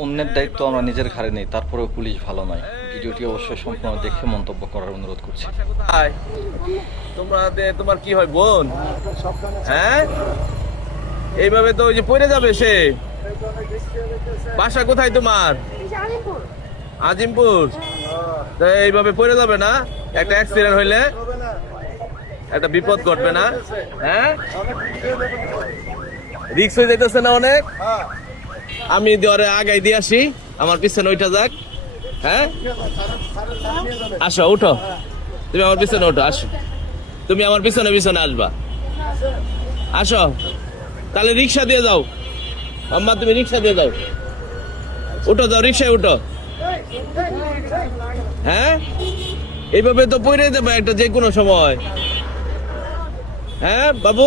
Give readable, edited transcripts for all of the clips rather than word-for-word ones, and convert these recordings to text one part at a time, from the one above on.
অন্যের দায়িত্ব আমরা নিজের ঘাড়ে নেই, তারপরেও পুলিশ ভালো নয়। ভিডিওটি অবশ্যই সম্পূর্ণ দেখে মন্তব্য করার অনুরোধ করছি। কোথায় তোমার কি হয় বোন? হ্যাঁ, এইভাবে তো ওই যে পড়ে যাবে সে। বাসা কোথায় তোমার? আজিমপুর। তা এইভাবে পড়ে যাবে না? একটা অ্যাক্সিডেন্ট হইলে একটা বিপদ ঘটবে না? হ্যাঁ, রিক্স হয়ে যেতেছে না অনেক? আমি দরে আগাই দিয়ে আসি, আমার পিছনে ওইটা যাক। হ্যাঁ, আসো, উঠো, তুমি আমার পিছনে উঠো, আসো, তুমি আমার পিছনে পিছনে আসবা, আসো। তাহলে রিক্সা দিয়ে যাও আম্মা, তুমি রিক্সা দিয়ে যাও, উঠো, যাও রিক্সায় উঠো। হ্যাঁ, এইভাবে তো পড়ে দেবে একটা যে কোনো সময়। হ্যাঁ বাবু,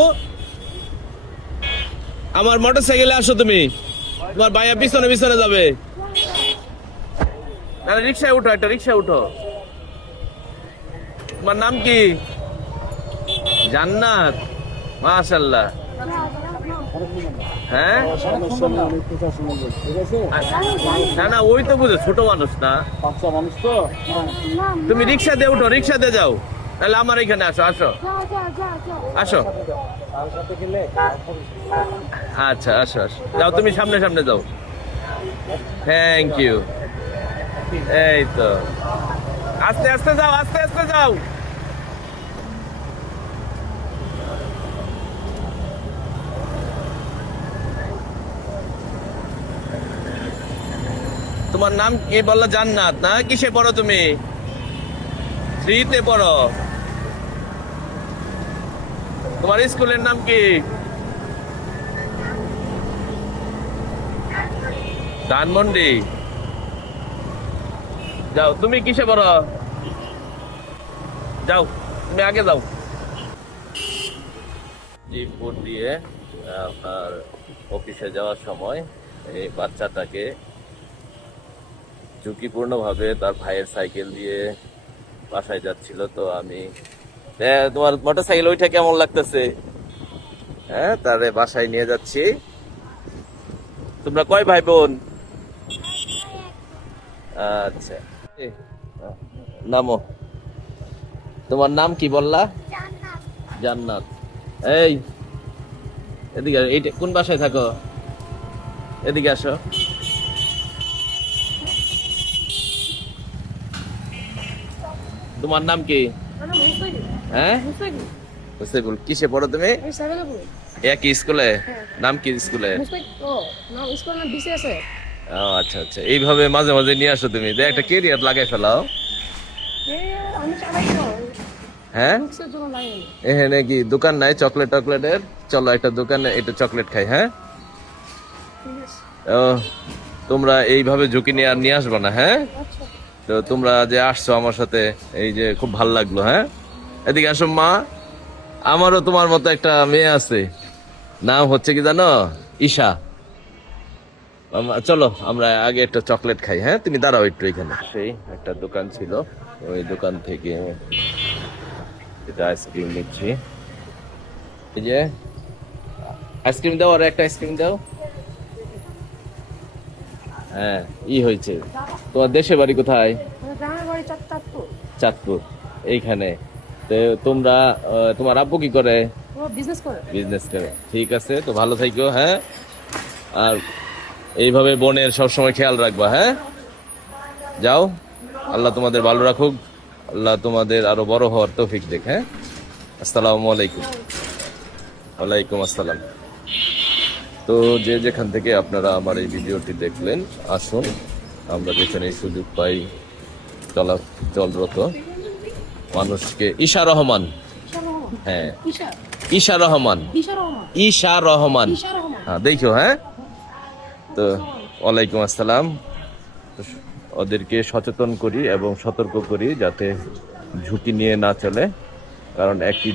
আমার মোটর সাইকেলে আসো, তুমি তোমার ভাইয়া পিছনে পিছনে যাবে। তাহলে রিক্সায় উঠো, একটা রিক্সায় উঠো। তোমার নাম কি? জান্নাত, মাশাআল্লাহ। হ্যাঁ, না না, ওই তো বুঝে ছোট মানুষ না, তুমি রিক্সা দিয়ে উঠো, রিক্সা দিয়ে যাও। তাহলে আমার এখানে আসো, আসো, আসো। আচ্ছা, আসো, আসো, যাও, তুমি সামনে সামনে যাও। Thank you. এই তো, আস্তে আস্তে যাও, আস্তে আস্তে যাও। তোমার নাম কি বললা? জান্নাত না? কিসে পড়ো তুমি? 3-তে পড়ো। তোমার স্কুলের নাম কি? ধানমন্ডি। যাও, তুমি কিসে পড়ো? যাও, তুমি আগে যাও। জিপপুর দিয়ে আপনার অফিসে যাওয়ার সময় এই বাচ্চাটাকে ঝুঁকিপূর্ণভাবে তার ভাইয়ের সাইকেল দিয়ে বাসায় যাচ্ছিল। তো আমি তোমার মোটর সাইকেল ওইটা কেমন লাগতেছে? হ্যাঁ, তারে বাসায় নিয়ে যাচ্ছি। তোমরা কয় ভাই বোন? আচ্ছা, নামো। তোমার নাম কি বললা? জান্নাত। এই, এদিকে এইটা কোন বাসায় থাকো? এদিকে আসো। তোমার নাম কি? হ্যাঁ, মুস্তাকিবুল। কিসে পড়ো তুমি? একই স্কুলে? নাম কি স্কুলে? ও আচ্ছা আচ্ছা, এইভাবে মাঝে মাঝে নিয়ে আসো তুমি, একটা কেরিয়ার লাগাই ফেলাও। হ্যাঁ, এখানে কি দোকান নাই চকলেট টকলেটের? চলো একটা দোকানে একটা চকলেট খাই। হ্যাঁ, ও, তোমরা এইভাবে ঝুঁকি নিয়ে আর নিয়ে আসবো না। হ্যাঁ, তো তোমরা যে আসছো আমার সাথে, এই যে খুব ভাল লাগলো। হ্যাঁ, এদিকে আসো মা, আমারও তোমার মতো একটা মেয়ে আছে, নাম হচ্ছে কি জানো? ঈশা। চলো আমরা আগে একটা চকলেট খাই। হ্যাঁ, তুমি দাঁড়াও একটু এখানে। সেই একটা দোকান ছিল, ওই দোকান থেকে এটা আইসক্রিম নিচ্ছি। এই যে আইসক্রিম দাও, আর একটা আইসক্রিম দাও। হ্যাঁ, ই হয়েছে। তোমার দেশের বাড়ি কোথায়? চাঁদপুর। এইখানে তো তোমরা, তোমার আব্বু কি করে? বিজনেস করে। ঠিক আছে, তো ভালো থাকো। হ্যাঁ, আর এইভাবে বোনের সবসময় খেয়াল রাখবা। হ্যাঁ, যাও, আল্লাহ তোমাদের ভালো রাখুক, আল্লাহ তোমাদের আরো বড় হওয়ার তৌফিক দেখ। হ্যাঁ, আসসালামু আলাইকুম। ওয়ালাইকুম আসসালাম। তো যে যেখান থেকে আপনারা আমার এই ভিডিওটি দেখলেন, আসুন আমরা যেখানে সুযোগ পাই চলরত মানুষকে। ঈশা রহমান। হ্যাঁ, ঈশা রহমান, ঈশা রহমান। হ্যাঁ, দেখো। হ্যাঁ, তো ওয়ালাইকুম আসসালাম। ওদেরকে সচেতন করি এবং সতর্ক করি যাতে ঝুঁকি নিয়ে না চলে, কারণ একটি